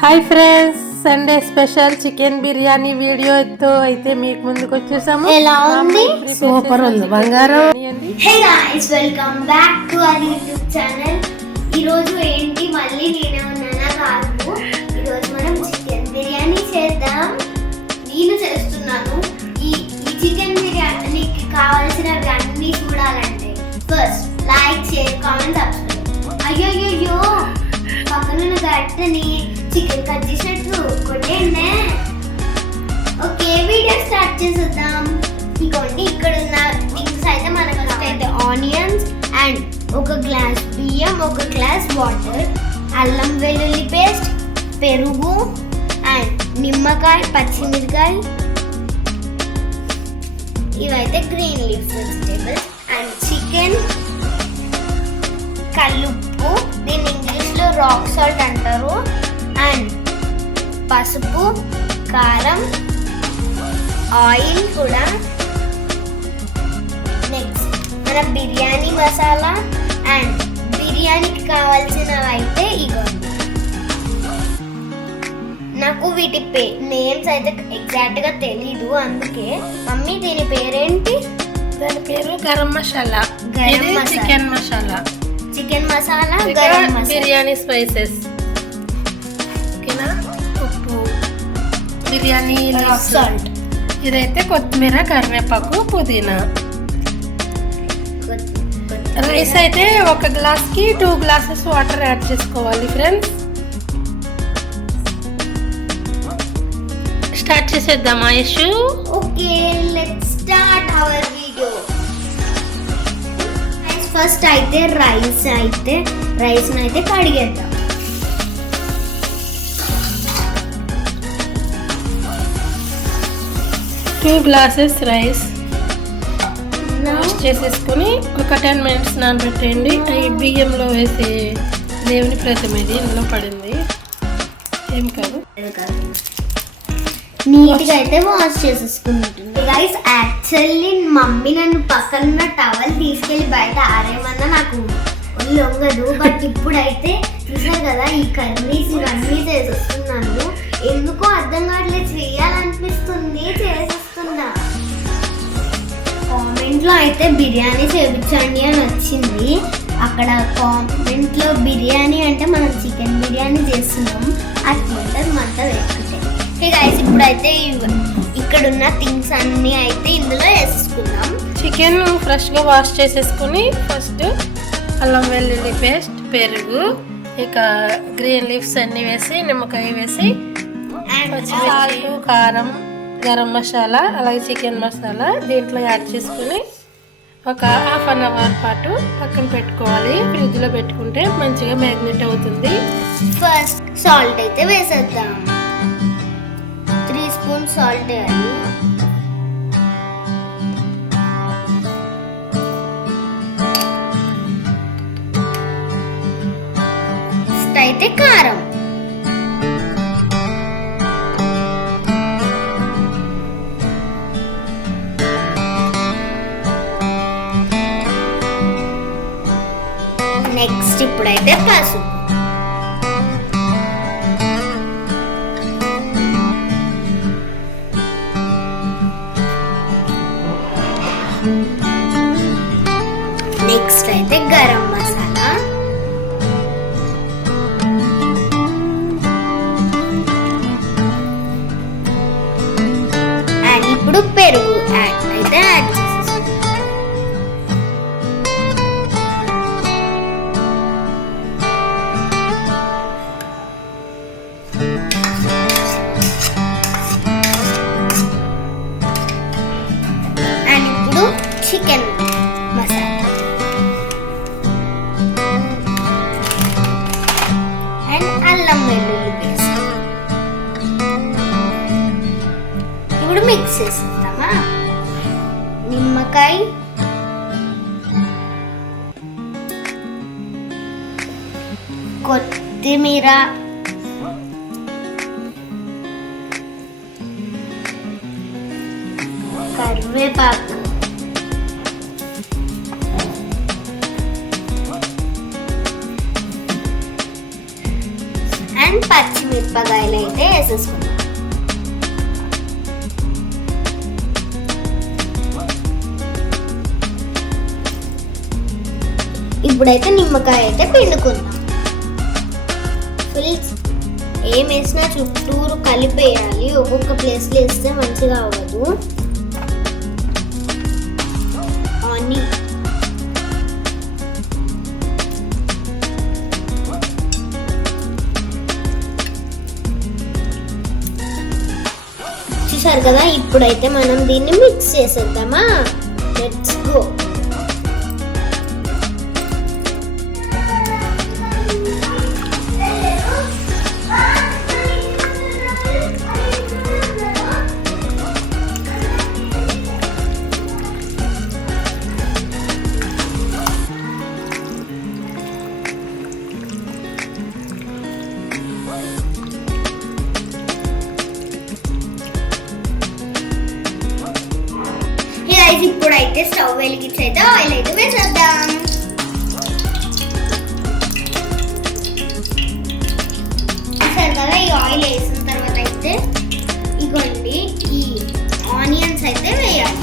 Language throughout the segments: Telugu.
Hi friends Sunday special chicken biryani వీడియోతో అయితే మీకు ముందుకు వచ్చేసాము. ఎలా ఉంది? సూపర్ ఉంది. బంగారం. Hey guys welcome back to our YouTube channel. ఈరోజు ఏంటి? మళ్ళీ నేనే ఉన్నానా కాదు. ఈరోజు మనం చికెన్ బిర్యానీ చేద్దాం. నేను చేస్తున్నాను. ఈ ఈ చికెన్ బిర్యానీకి కావాల్సినవి అన్నీ చూడాలంటే first like share comment subscribe. అయ్యో పక్కన ఉన్న గట్టని చికెన్ కట్ చేసినట్టు కొట్టేయండి. ఓకే వీడియో స్టార్ట్ చేసేద్దాం. ఇదిగోండి ఇక్కడ ఉన్న థింగ్స్ అయితే మనకు అయితే ఆనియన్స్ అండ్ ఒక గ్లాస్ బియ్యం ఒక గ్లాస్ వాటర్ అల్లం వెల్లుల్లి పేస్ట్ పెరుగు అండ్ నిమ్మకాయ పచ్చిమిరకాయ. ఇవైతే green leaf vegetables and chicken కల్లుప్పు దీన్ని ఇంగ్లీష్లో రాక్ సాల్ట్ అంటారు. అండ్ పసుపు కారం ఆయిల్ కూడా. నెక్స్ట్ మన బిర్యానీ మసాలా అండ్ బిర్యానీకి కావాల్సినవి అయితే ఇగోండి నాకు వీటి పే నేమ్స్ అయితే ఎగ్జాక్ట్గా తెలీదు అందుకే. మమ్మీ దీని పేరేంటి? దాని పేరు garam masala. Garam. Chicken masala. Chicken masala garam masala. Biryani spices. Biryani salt ఇదైతే కొత్తిమీర కరివేపాకు పుదీనా. రైస్ అయితే ఒక గ్లాస్కి టూ గ్లాసెస్ వాటర్ యాడ్ చేసుకోవాలి ఫ్రెండ్స్. స్టార్ట్ చేసేద్దామా Yashu? Okay let's start our video first అయితే రైస్ అయితే రైస్ అయితే కడిగేద్దాం. టూ గ్లాసెస్ రైస్ వాష్ చేసేసుకొని ఒక టెన్ మినిట్స్ నానబెట్టేయండి. ఈ బియ్యంలో వేసి దేవుని ప్రతిమ ఇది ఇందులో పడింది. ఏం కాదు. నీట్గా అయితే వాష్ చేసేసుకుంటుంది. రైస్ యాక్చువల్లీ మమ్మీ నన్ను పక్కన టవల్ తీసుకెళ్ళి బయట ఆరేమన్నా నాకు లొంగదు. బట్ ఇప్పుడైతే చూసారు కదా ఈ కర్రీస్ ఇవన్నీ చేసేస్తున్నాను. ఎందుకో అర్థం కావట్లేదు. చేయాలనిపిస్తుంది. చేసేస్తున్నా కామెంట్లో అయితే బిర్యానీ చేయించండి అని వచ్చింది. అక్కడ కామెంట్లో బిర్యానీ అంటే మనం చికెన్ బిర్యానీ చేస్తున్నాం. అట్లుంటుంది మంట హే గైస్ ఇప్పుడైతే ఇక్కడ ఉన్న థింగ్స్ అన్నీ అయితే ఇందులో వేసేసుకుందాం. చికెన్ ఫ్రెష్గా వాష్ చేసేసుకొని ఫస్ట్ అల్లం వెల్లుల్లి పేస్ట్ పెరుగు ఇక గ్రీన్ లీవ్స్ అన్నీ వేసి నిమ్మకాయ వేసి అండ్ పచ్చిమిర్చి కారం. గరం మసాలా అలాగే చికెన్ మసాలా దీంట్లో యాడ్ చేసుకుని ఒక హాఫ్ అన్ అవర్ పాటు పక్కన పెట్టుకోవాలి. ఫ్రిడ్జ్లో పెట్టుకుంటే మంచిగా మ్యాగ్నెట్ అవుతుంది. ఫస్ట్ సాల్ట్ అయితే వేసేద్దాం. త్రీ స్పూన్ సాల్ట్ వేయాలి అయితే కారం. నెక్స్ట్ ఇప్పుడైతే పసుపు నెక్స్ట్ అయితే చికెన్ మసాలా. అండ్ అల్లం వెల్లుల్లి పేస్ట్. ఇప్పుడు మిక్స్ చేసేద్దామా? నిమ్మకాయ. కొత్తిమీర. కరివేపాకు. మిరపకాయలు అయితే వేసేసుకున్నాం ఇప్పుడైతే నిమ్మకాయ అయితే పిండుకుందాం. ఫుల్ ఏం వేసినా చుట్టూరు కలిపేయాలి. ఒక్కొక్క ప్లేస్లో వేస్తే మంచిగా అవ్వదు. ఆని చూసారు కదా ఇప్పుడైతే మనం దీన్ని మిక్స్ చేసేద్దామా? లెట్స్ గో స్టవ్ అయితే ఆయిల్ అయితే వేసేద్దాం సరదాగా ఈ ఆయిల్ వేసిన తర్వాత అయితే ఇగోండి ఈ ఆనియన్స్ అయితే వేయాలి.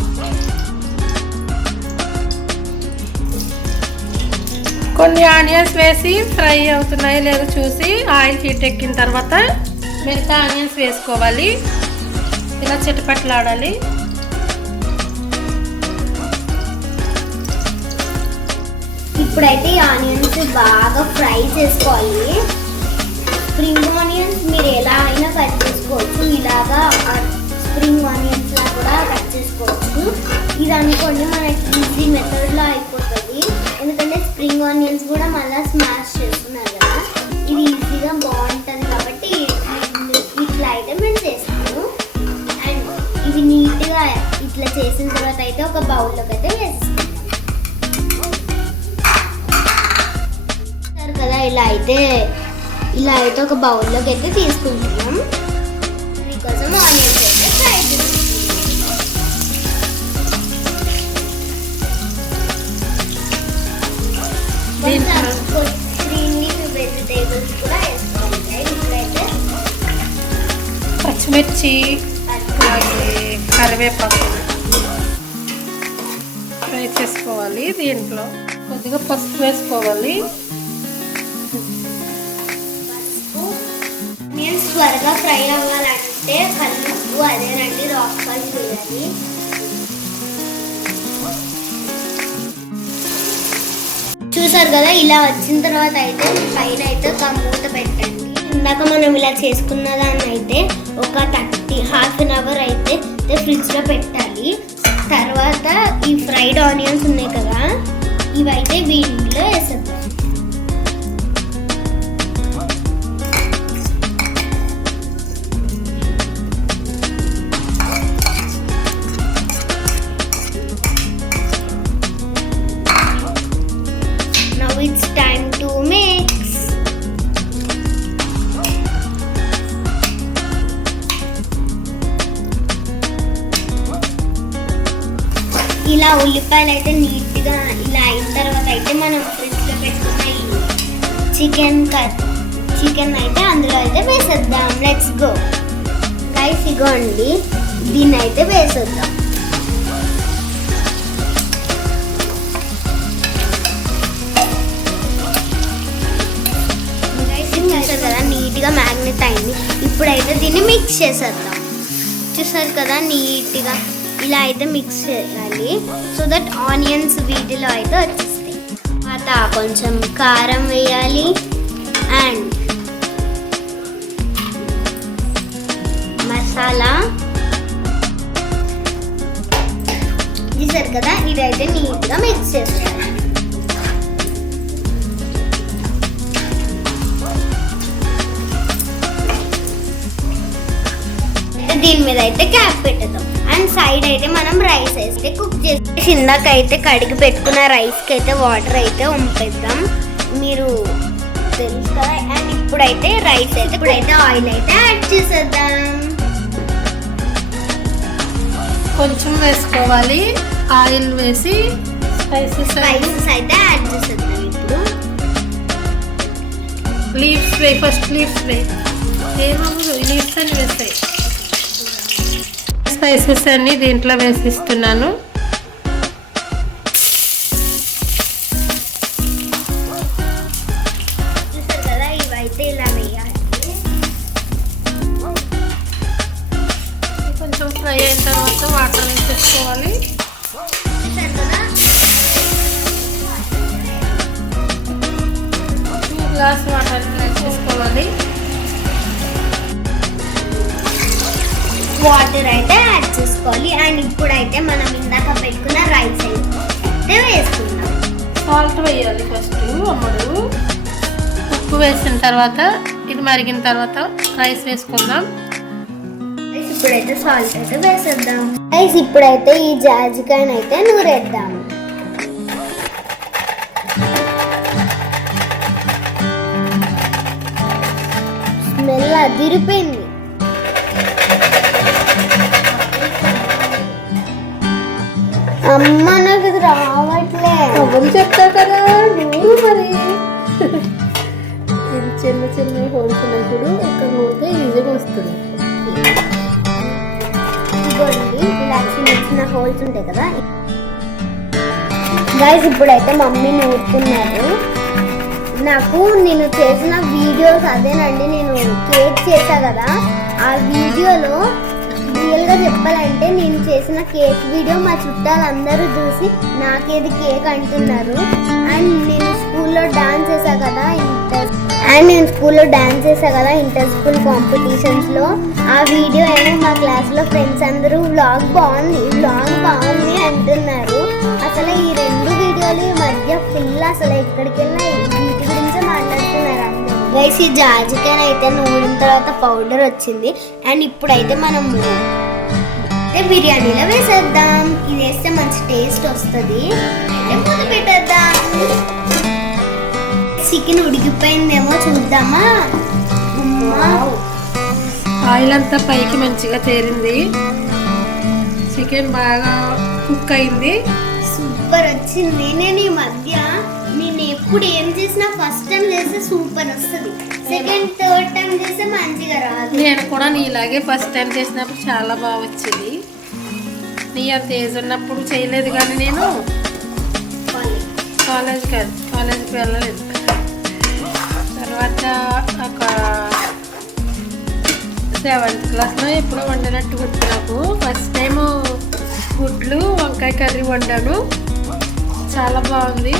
కొన్ని ఆనియన్స్ వేసి ఫ్రై అవుతున్నాయి లేదో చూసి ఆయిల్ హీట్ ఎక్కిన తర్వాత మిగతా ఆనియన్స్ వేసుకోవాలి. ఇలా చిటపట్లాడాలి. ఇప్పుడైతే ఈ ఆనియన్స్ బాగా ఫ్రై చేసుకోవాలి. స్ప్రింగ్ ఆనియన్స్ మీరు ఎలా అయినా కట్ చేసుకోవచ్చు. ఇలాగా స్ప్రింగ్ ఆనియన్స్ లా కూడా కట్ చేసుకోవచ్చు. ఇది అనుకోండి మనకి ఈజీ మెథడ్లో అయిపోతుంది. ఎందుకంటే స్ప్రింగ్ ఆనియన్స్ కూడా మళ్ళీ స్మాష్ చేస్తున్నారు కదా. ఇది ఈజీగా బాగుంటుంది కాబట్టి ఇట్లా అయితే మేము చేస్తాము. అండ్ ఇది నీట్గా ఇట్లా చేసిన తర్వాత అయితే ఒక బౌల్లోకి అయితే వేసేస్తాం ఇలా అయితే ఇలా అయితే ఒక బౌల్లోకి అయితే తీసుకుంటున్నాం. మీకోసం ఆనియన్స్ అయితే ఫ్రై వెజిటేబుల్స్ కూడా పచ్చిమిర్చి అలాగే కరివేపాకు ఫ్రై చేసుకోవాలి దీంట్లో. కొద్దిగా పసుపు వేసుకోవాలి. నేను త్వరగా ఫ్రై అవ్వాలంటే కల్లుప్పు అదేనండి రాక్ సాల్ట్ వేయాలి చూసారు కదా ఇలా వచ్చిన తర్వాత అయితే పైన అయితే ఒక మూత పెట్టండి. ఇందాక మనం ఇలా చేసుకున్న దాన్ని అయితే ఒక థర్టీ హాఫ్ అన్ అవర్ అయితే ఫ్రిడ్జ్లో పెట్టాలి. తర్వాత ఈ ఫ్రైడ్ ఆనియన్స్ ఉన్నాయి కదా ఇవైతే వీటిలో వేసేద్దాం. ఉల్లిపాయలు అయితే నీట్గా ఇలా అయిన తర్వాత అయితే మనం ఫ్రిడ్జ్లో పెట్టుకున్న ఈ చికెన్ కట్ చికెన్ అయితే అందులో అయితే వేసేద్దాం. లెట్స్ గో గైస్ ఇగోండి. దీన్ని అయితే వేసేద్దాం చూసారు కదా నీట్గా మ్యాగ్నెట్ అయింది. ఇప్పుడైతే దీన్ని మిక్స్ చేసేద్దాం. చూసారు కదా నీట్గా. ఇలా అయితే మిక్స్ చేయాలి. సో దట్ ఆనియన్స్ వీటిలో అయితే వచ్చేస్తాయి. తర్వాత కొంచెం కారం వేయాలి. అండ్ మసాలా. చూసారు కదా? ఇదైతే నీట్గా మిక్స్ చేస్తాను దీని మీద అయితే క్యాప్ పెట్టదాం. అండ్ సైడ్ అయితే మనం రైస్ అయితే కుక్ చేసి ఇందాక అయితే కడిగి పెట్టుకున్న రైస్కి అయితే వాటర్ అయితే ఉంపేద్దాం మీరు తెలుసు? కదా అండ్ ఇప్పుడైతే రైస్ అయితే ఇప్పుడైతే ఆయిల్ అయితే యాడ్ చేసేద్దాం. కొంచెం వేసుకోవాలి. ఆయిల్ వేసి స్పైసెస్ స్పైసెస్ అయితే యాడ్ చేసేద్దాం ఇప్పుడు. లీవ్స్ వే ఫస్ట్ లీవ్స్ వే ఏమవ్వదు లీవ్స్ అని వేస్తాయి స్పైసెస్ అన్ని దీంట్లో వేసిస్తున్నాను. కొంచెం ఫ్రై అయిన తర్వాత వాటర్ వేసేసుకోవాలి. గ్లాస్ వాటర్ వేసేసుకోవాలి. వాటర్ అయితే యాడ్ చేసుకోవాలి. అండ్ ఇప్పుడైతే మనం ఇందాక పెట్టుకున్న రైస్ అయితే వేసుకుందాం. సాల్ట్ వేయాలి ఫస్ట్ అమ్మడు ఉప్పు వేసిన తర్వాత ఇది మరిగిన తర్వాత రైస్ వేసుకుందాం. ఇప్పుడైతే సాల్ట్ అయితే వేసేద్దాం. రైస్ ఇప్పుడైతే ఈ జాజికాయని అయితే నూరేద్దాం. స్మెల్ అదిరిపోయింది. అమ్మ నాకు ఇది రావట్లే. అవ్వని చెప్తా కదా నువ్వు మరి. ఇది చిన్న చిన్న హోల్స్ ఉన్నాయి చూడు ఇక్కడ నూరితే ఈజీగా వస్తుంది. ఇదిగోండి ఇలా చిన్న చిన్న హోల్స్ ఉంటాయి కదా. గైస్ ఇప్పుడైతే మమ్మీ నూరుతున్నారు. నాకు నేను చేసిన వీడియోస్ అదేనండి నేను కేక్ చేశా కదా. ఆ వీడియోలో రియల్గా చెప్పాలంటే నేను చేసిన కేక్ వీడియో మా చుట్టాలందరూ చూసి నాకేది కేక్ అంటున్నారు. అండ్ నేను స్కూల్లో డాన్స్ చేశా కదా ఇంటర్ అండ్ నేను స్కూల్లో డాన్స్ చేశా కదా ఇంటర్ స్కూల్ కాంపిటీషన్స్లో. ఆ వీడియో అయినా మా క్లాస్లో ఫ్రెండ్స్ అందరూ వ్లాగ్ బాగుంది వ్లాగ్ బాగుంది అంటున్నారు. అసలు ఈ రెండు వీడియోలు ఈ మధ్య ఫుల్ అసలు ఎక్కడికి వెళ్ళినా వీటి గురించే మాట్లాడుతున్నారు అందరూ. గైస్ ఈ జాజికాయ అయితే నూడిన తర్వాత పౌడర్ వచ్చింది. అండ్ ఇప్పుడైతే మనం అయితే బిర్యానీలో వేసేద్దాం. ఇది వేస్తే మంచి టేస్ట్ వస్తుంది. మూత పెట్టేద్దాం? చికెన్ ఉడికిపోయిందేమో చూద్దామా. ఆయిల్ అంతా పైకి మంచిగా తేరింది. చికెన్ బాగా కుక్ అయింది. సూపర్ వచ్చింది. నేను ఈ మధ్య నేను ఎప్పుడు ఏం చేసినా ఫస్ట్ టైం చేస్తే సూపర్ వస్తుంది. సెకండ్ థర్డ్ టైం చేస్తే మంచిగా రాదు. నేను కూడా నీలాగే ఫస్ట్ టైం చేసినప్పుడు చాలా బాగా వచ్చింది. నీ అంత ఏజ్ ఉన్నప్పుడు చేయలేదు కానీ నేను కాలేజ్ కాదు కాలేజ్కి వెళ్ళలేదు. తర్వాత ఒక సెవెంత్ క్లాస్లో ఎప్పుడో వండినట్టు గుర్తు నాకు. ఫస్ట్ టైం గుడ్లు వంకాయ కర్రీ వండాను. చాలా బాగుంది.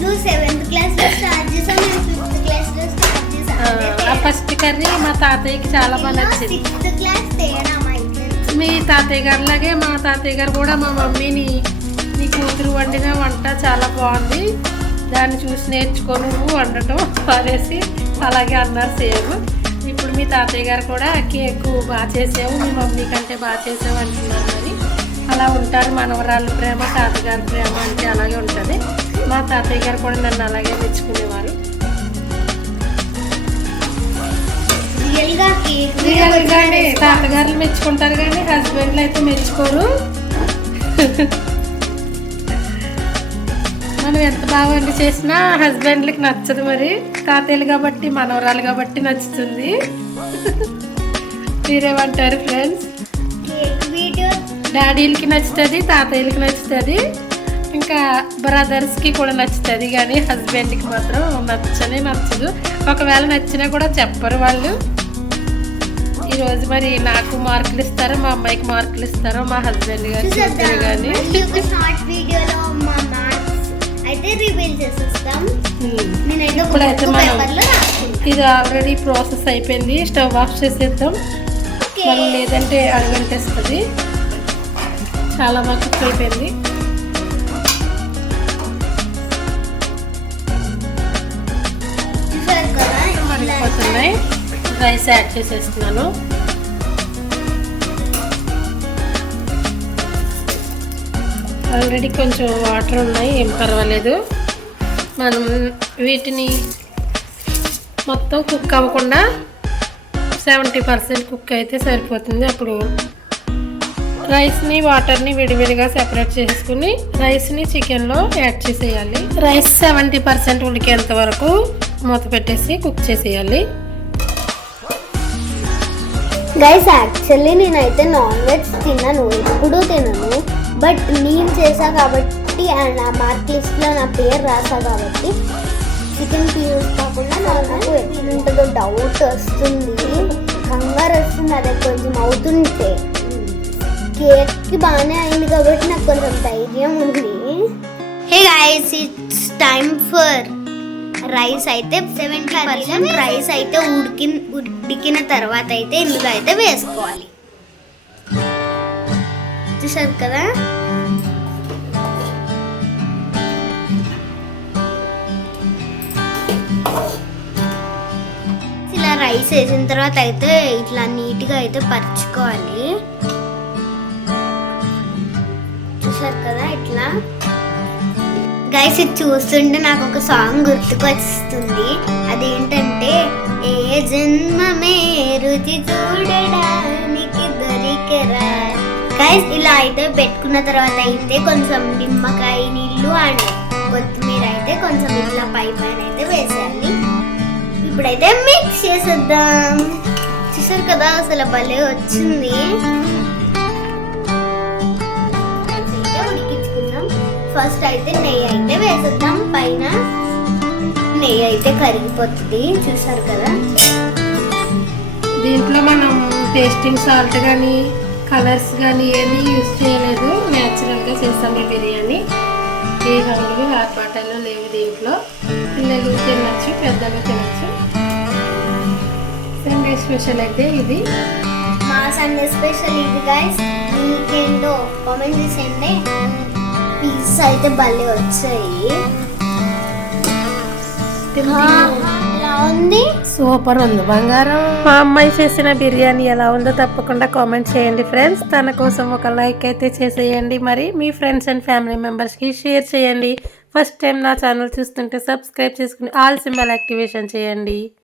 నువ్వు సెవెంత్ క్లాస్లో స్టార్ట్ చేసావు నేను ఫిఫ్త్ క్లాస్లో స్టార్ట్ ఆ, ఆ ఫస్ట్ కర్రీ మా తాతయ్యకి చాలా బాగా నచ్చింది. సిక్స్త్ క్లాస్ తేడా మీ తాతయ్య గారిలాగే మా తాతయ్య గారు కూడా మా మమ్మీని నీ కూతురు వండిన వంట చాలా బాగుంది. దాన్ని చూసి నేర్చుకో నువ్వు వండటం అనేసి అలాగే అన్నారు సేమ్. ఇప్పుడు మీ తాతయ్య గారు కూడా కేక్ బాగా చేసావు మీ మమ్మీ కంటే బాగా చేసావు అంటున్నారు మరి. అలా ఉంటారు మనవరాళ్ళ ప్రేమ తాతగారి ప్రేమ అంటే అలాగే ఉంటుంది. మా తాతయ్య గారు కూడా నన్ను అలాగే మెచ్చుకునేవారు. కానీ తాతగారులు మెచ్చుకుంటారు కానీ హస్బెండ్లు అయితే మెచ్చుకోరు. మనం ఎంత బాగా వండి చేసినా హస్బెండ్లకి నచ్చదు మరి. తాతయ్యలు కాబట్టి మనవరాలు కాబట్టి నచ్చుతుంది. మీరేమంటారు ఫ్రెండ్స్ డాడీలకి నచ్చుతుంది తాతయ్యలకి నచ్చుతుంది. ఇంకా బ్రదర్స్కి కూడా నచ్చుతుంది కానీ హస్బెండ్కి మాత్రం నచ్చనే నచ్చదు. ఒకవేళ నచ్చినా కూడా చెప్పరు వాళ్ళు. ఈరోజు మరి నాకు మార్కులు ఇస్తారో? మా అమ్మాయికి మార్కులు ఇస్తారో? మా హస్బెండ్ గారు చెప్తారు కానీ. ఇప్పుడైతే మనం ఇది ఆల్రెడీ ప్రాసెస్ అయిపోయింది. స్టవ్ ఆఫ్ చేసేద్దాం. మనం లేదంటే అడగంటేస్తుంది చాలా బాగా కుక్ అయిపోయింది. రైస్ యాడ్ చేసేస్తున్నాను. ఆల్రెడీ కొంచెం వాటర్ ఉన్నాయి ఏం పర్వాలేదు. మనం వీటిని మొత్తం కుక్ అవ్వకుండా సెవెంటీ పర్సెంట్ కుక్ అయితే సరిపోతుంది. అప్పుడు రైస్ని వాటర్ని విడివిడిగా సెపరేట్ చేసుకుని రైస్ని చికెన్లో యాడ్ చేసేయాలి. రైస్ సెవెంటీ పర్సెంట్ ఉడికేంత వరకు మూత పెట్టేసి కుక్ చేసేయాలి. గైస్ యాక్చువల్లీ నేనైతే నాన్ వెజ్ తిన్నాను. బట్ నేను చేసా కాబట్టి అండ్ నా మార్క్ లిస్ట్లో నా పేరు రాసా కాబట్టి చికెన్ పీస్ కాకుండా నాకు ఎట్లుంటుందో డౌట్ వస్తుంది. కంగారు వస్తుంది అదే కొంచెం అవుతుంటే. కేక్కి బాగానే అయింది కాబట్టి నాకు కొంచెం ధైర్యం ఉంది. Hey guys it's time for rice అయితే సెవెంటీ పర్సెంట్ రైస్ అయితే ఉడికి ఉడికిన తర్వాత అయితే ఇందులో అయితే వేసుకోవాలి. చూసారు కదా? ఇలా రైస్ వేసిన తర్వాత అయితే ఇట్లా నీట్గా అయితే పరుచుకోవాలి. చూసారు కదా ఇట్లా? గైస్ ఇది చూస్తుంటే నాకు ఒక సాంగ్ గుర్తుకొస్తుంది అదేంటంటే ఏ జన్మమే రుచి చూడడానికి దొరికరా గైస్ ఇలా అయితే పెట్టుకున్న తర్వాత అయితే కొంచెం నిమ్మకాయ నీళ్ళు అండ్ కొత్తిమీర అయితే కొంచెం ఇట్లా పై పైన అయితే వేసేయాలి. ఇప్పుడైతే మిక్స్ చేసేద్దాం. చూసారు కదా అసలు భలే వచ్చింది. ఉడికించుకుందాం. ఫస్ట్ అయితే నెయ్యి అయితే వేసేద్దాం. పైన నెయ్యి అయితే కరిగిపోతుంది. చూసారు కదా? దీంట్లో మనం టేస్టింగ్ సాల్ట్ కానీ కలర్స్ కానీ ఏమీ యూజ్ చేయలేదు. న్యాచురల్గా చేస్తాం ఈ బిర్యానీ. ఏ రంగులు ఆర్పాటాలు లేవు దీంట్లో. పిల్లలు తినచ్చు పెద్దలు తినచ్చు. సండే స్పెషల్ అయితే ఇది. మా సండే స్పెషల్ ఇది గైస్ మీకేంటో కామెంట్ చేసేయండి. పిజ్జా అయితే భలే వచ్చాయి. ఎలా ఉంది? సూపర్ ఉంది బంగారం. మా అమ్మాయి చేసిన బిర్యానీ ఎలా ఉందో తప్పకుండా కామెంట్ చేయండి ఫ్రెండ్స్ తన కోసం ఒక లైక్ అయితే చేసేయండి. మరి మీ ఫ్రెండ్స్ అండ్ ఫ్యామిలీ మెంబర్స్కి షేర్ చేయండి. ఫస్ట్ టైం నా ఛానల్ చూస్తుంటే సబ్స్క్రైబ్ చేసుకుని ఆల్ సింబల్ యాక్టివేషన్ చేయండి.